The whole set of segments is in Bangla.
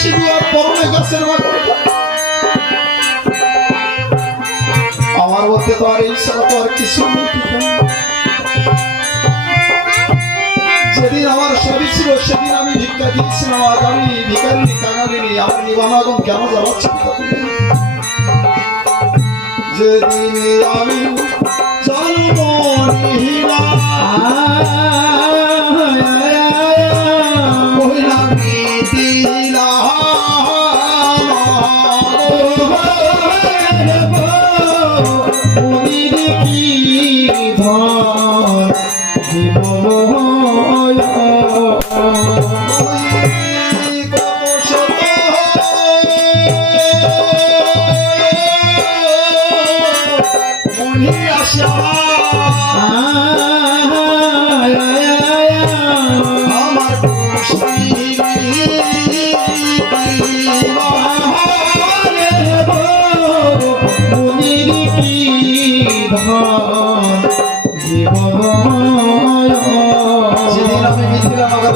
শুধু আর পরনে গাছের বাগান। আমার মধ্যে তো আর এই ছাড়া তো আর কিছু নেই। যেদিন আমার শরীর ছিল সেদিন আমি ভিক্ষা দিয়েছিলাম, আজ আমি ভিখারিনী কাঙালিনী, আমার নিবান আগুন কেন জ্বালাচ্ছি? যেদিন আমি জন্ম নিলাম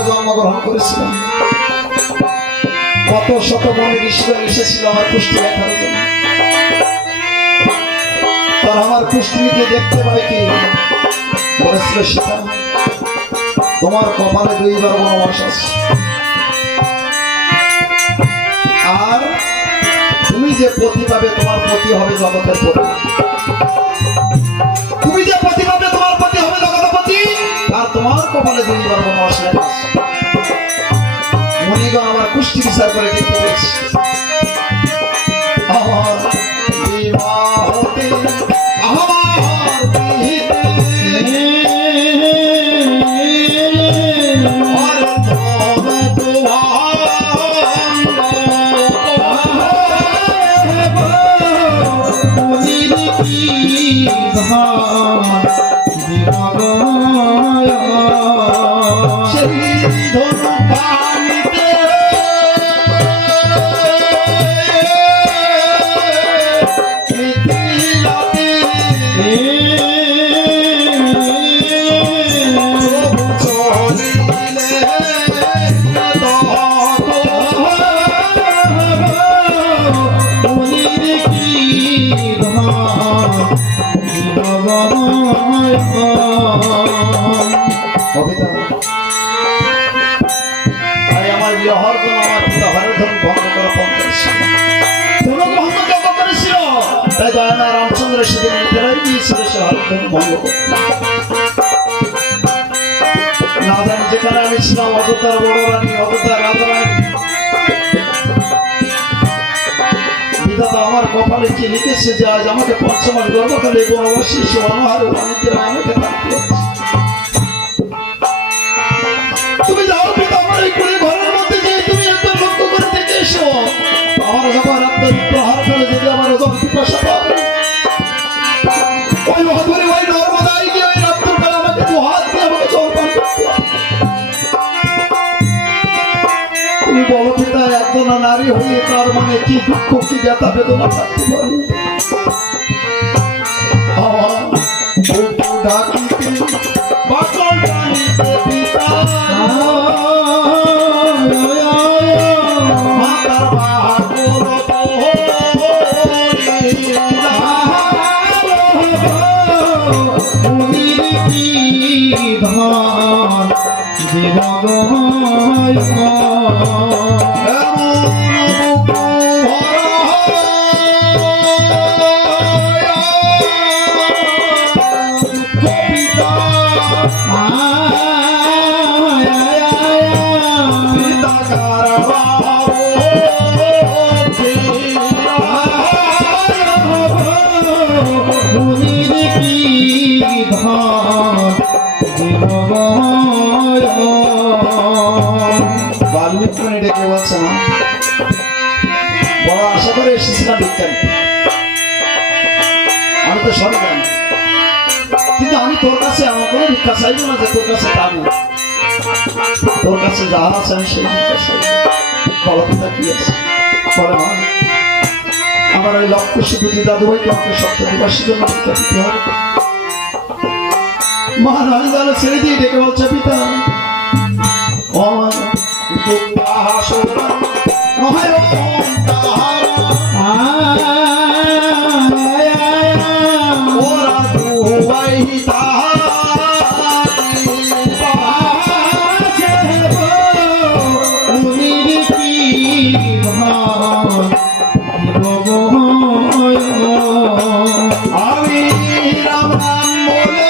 জন্মগ্রহণ করেছিলাম, কত শত মনের ঈশ্বর এসেছিল আমার কুষ্টি দেখার জন্য। তার আমার কুষ্টিকে দেখতে পাই কি বলেছিল, সীতা তোমার কপালে 2 বার বনবাস আছে, আর তুমি যে পতি পাবে তোমার পতি হবে জগতের পতি। তুমি যে পতি পাবে তোমার পতি হবে জগতের পতি, আর তোমার কপালে 2 বার বনবাস আছে। মনিগণ আমার কুষ্টি বিচার করে দেখতে পেয়েছি। আমার বিবাহতে আমার বিহিতে না জানি যেখানে আমি ছিলাম অযোধ্যার বড় রানী, অযোধ্যার রাজা রানী, বিধাতা আমার কপালে কি লিখেছে যে আজ আমাকে পঞ্চমার গর্ভকালে বনবাসী অনাহারে বাণিজ্যের আমাকে থাকতে হচ্ছে। তুমি যাও পিতা, আমার এই কুড়ি ঘরের মধ্যে যে তুমি একবার লক্ষ্য করে দেখে এসো, আমার যখন রাত্রে প্রহার ফেলে যদি আমার যখন পিপাসা পাবে, ওই মহাধুরী ওই নর্মদায় গিয়ে ওই রাত্রবেলা আমাকে 2 হাত দিয়ে আমাকে জলপান করতে হবে। তুমি বলো পিতা, একজন নারী হয়ে তার মনে কি দুঃখ কি ব্যথা বেদনা থাকতে পারে? ডাকিতে বাকল টানিতে পিতা মাতার বাকল ডেকে বলছে না, বড় আশা করে এসেছিলাম বিজ্ঞান, আমি তো সবই জানি, কিন্তু আমি তোর কাছে আমার কোনো ভিক্ষা চাইবো না যে তোর কাছে পাবো। তোর কাছে যা আছে আমি সেই ভিক্ষা চাইবো। বলো পিতা কি আছে? বলে মা, আমার ওই লক্ষ্য দুটি দাদু ভাইকে আমাকে সপ্তদিবাসীর জন্য ভিক্ষা দিতে হবে। মা নয় জানো ছেড়ে দিয়ে ডেকে বলছে, পিতা নয় ওরা দুয়াই আমি রাম রাম বলে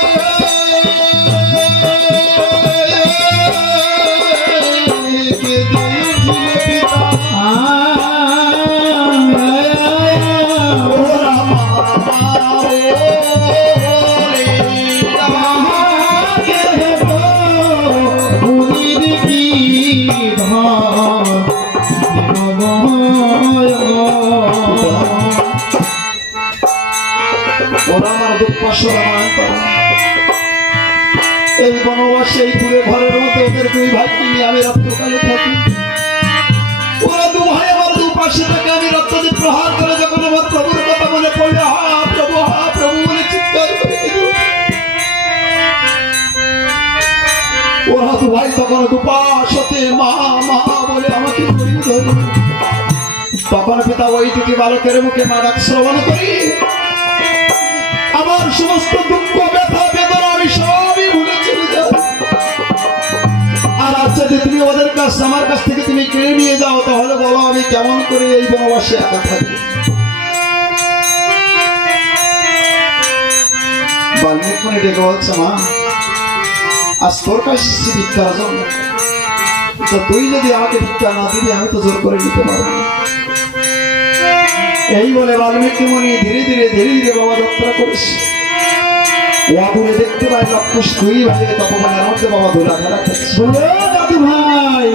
ওরা আমার দুঃখ এই বনবাসে এই পুরে ঘরের মধ্যে ওদের দুই ভাইকে নিয়ে আমি রাত্রকালে থাকি। ওরা দু ভাই আমার দু পাশে থাকে। আমি রক্ত দিয়ে প্রহার করে যখন আমার প্রভুর কথা মনে পড়লে হা প্রভু বলে চিৎকার করে ওরা দু ভাই তখন দুপাশ হতে মা মা বলে আমাকে জড়িয়ে ধরে। তখন পিতা ওই দুটি বালকের মুখে মা ডাক শ্রবণ করি। আমার সমস্ত দুঃখ ব্যথা বেদনা আমি সবই ভুলে চলে যাই। আর আচ্ছা যে তুমি ওদের কাছ আমার কাছ থেকে তুমি কেড়ে নিয়ে যাও, তাহলে বলো আমি কেমন করে এই বনবাসে একা থাকি। বাল্মীক মনে ডেকে বলছে, মা আজ তোর কাছে ভিক্ষার জন্য, তো তুই যদি আমাকে ভিক্ষা না দিবি আমি তো জোর করে নিতে পারবো না। এই বলে বাল্মীকি মুনি ধীরে ধীরে বাবা যাত্রা করেছে। ওয়াদুরে দেখতে পাই লক্ষ্য দুই ভাই তপবনের মধ্যে বাবা ধুলা খেলা করছে। দাদু ভাই